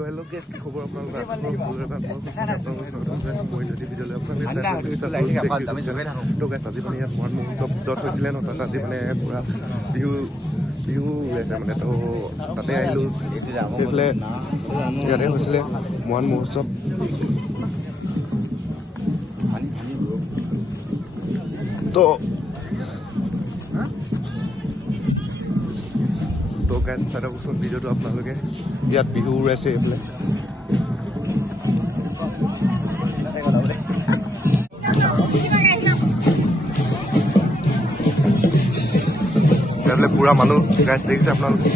তো hello' gas কি খবৰ আপোনালোকৰ মই যদি ভিডিঅ'লৈ তো গেছ আজি মানে ইয়াত মহন মহোৎসৱ য'ত হৈছিলে ন তাত আজি মানে পূৰা বিহু ওলাইছে মানে তো তাতে আহিলোঁ সেইফালে ইয়াতে হৈছিলে মহন মহোৎসৱ তো গাইজ চাই থাককচোন ভিডিঅ'টো আপোনালোকে ইয়াত বিহু উৰাইছে এইফালে এইফালে পুৰা মানুহ গাইজ দেখিছে আপোনালোকে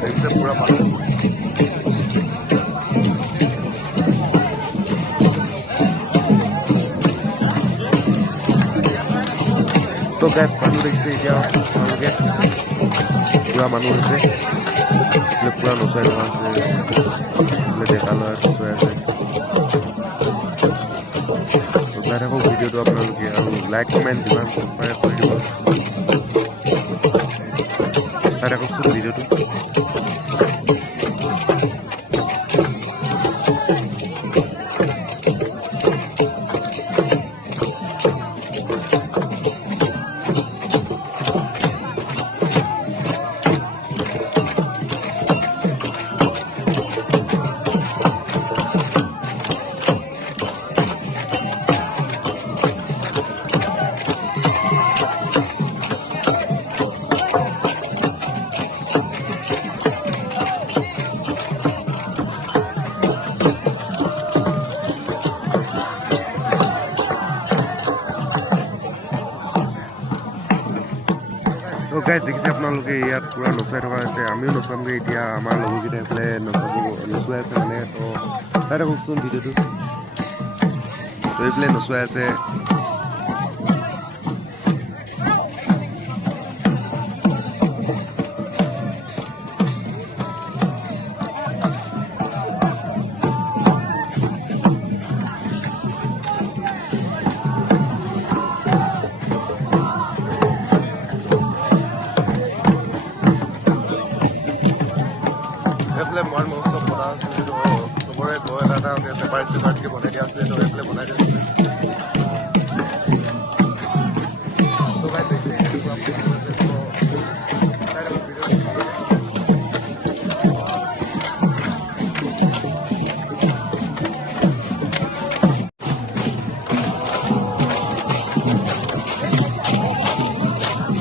দেখিছে পুৰা মানুহ তো গাইজ মানুহ দেখিছে এতিয়া আপোনালোকে পুৰা মানুহ হৈছে এইফালে পুৰা নচুৱাই থকা হৈছে এইফালে ডেকা ল'ৰা নচুৱাই আছে চাই থাকক ভিডিঅ'টো আপোনালোকে আৰু লাইক কমেণ্ট যিমান পাৰে কৰি দিব চাই থাককচোন ভিডিঅ'টো তো গাইজ দেখিছে আপোনালোকে ইয়াত পুৰা নচাই থকা হৈছে আমিও নচামগৈ এতিয়া আমাৰ লগৰকেইটা এইফালে নচুৱাই আছে মানে তো চাই থাককচোন ভিডিঅ'টো তো এইফালে নচুৱাই আছে এইফালে মহন মহোৎসৱ পতা হৈছিলে তো চবৰে ঘৰ এটা ছেপাৰেটকৈ বনাই দিয়া আছিলে তো এইফালে বনাই দিয়া হৈছিলে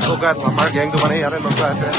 তো গাইজ আমাৰ গেংটো মানে ইয়াতে নচুৱাই আছে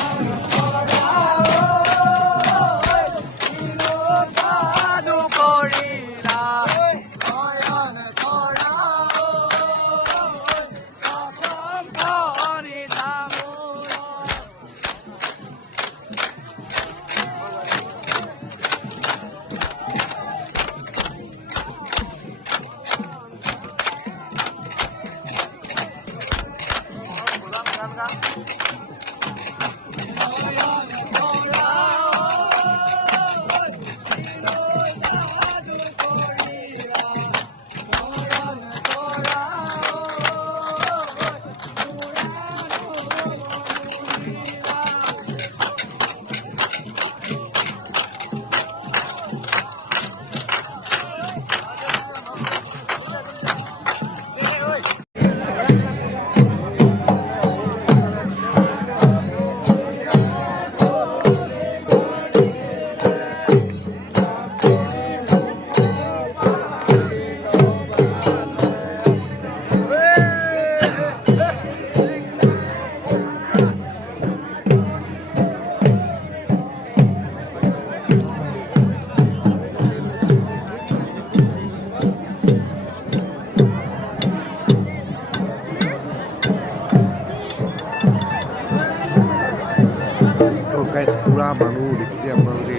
গাইজ পুৰা মানুহ দেখিছে আপোনালোকে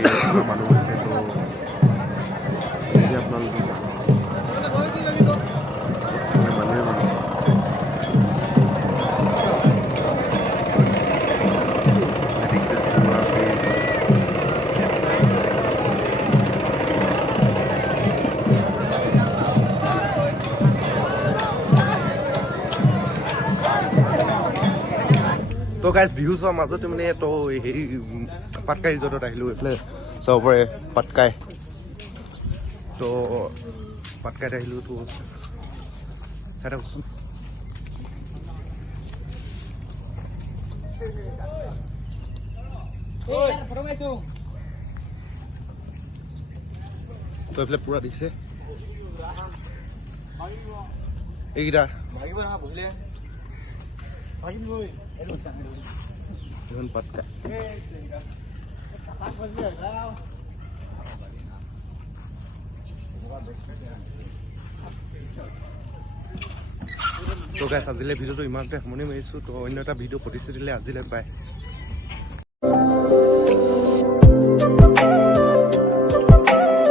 মানুহ আছে তো দেখিছে আপোনালোকে মানুহে মানুহ দেখিছে পুৰা তো গাইজ বিহু চোৱাৰ মাজতে মানে তো হেৰি পাটকাই ৰিজৰ্টত আহিলোঁ এইফালে চাব পাৰে পাটকাই তো পাটকাইত আহিলোঁ তো চাই থাকোঁচোন তো এইফালে পুৰা দেখিছে এইকেইটা এখন পাটকা তো গাইছ আজিলৈ ভিডিঅ'টো ইমানতে সামৰণি মাৰিছোঁ তো অন্য এটা ভিডিঅ' প্ৰতিশ্ৰুতি দিলে আজিলৈ পায়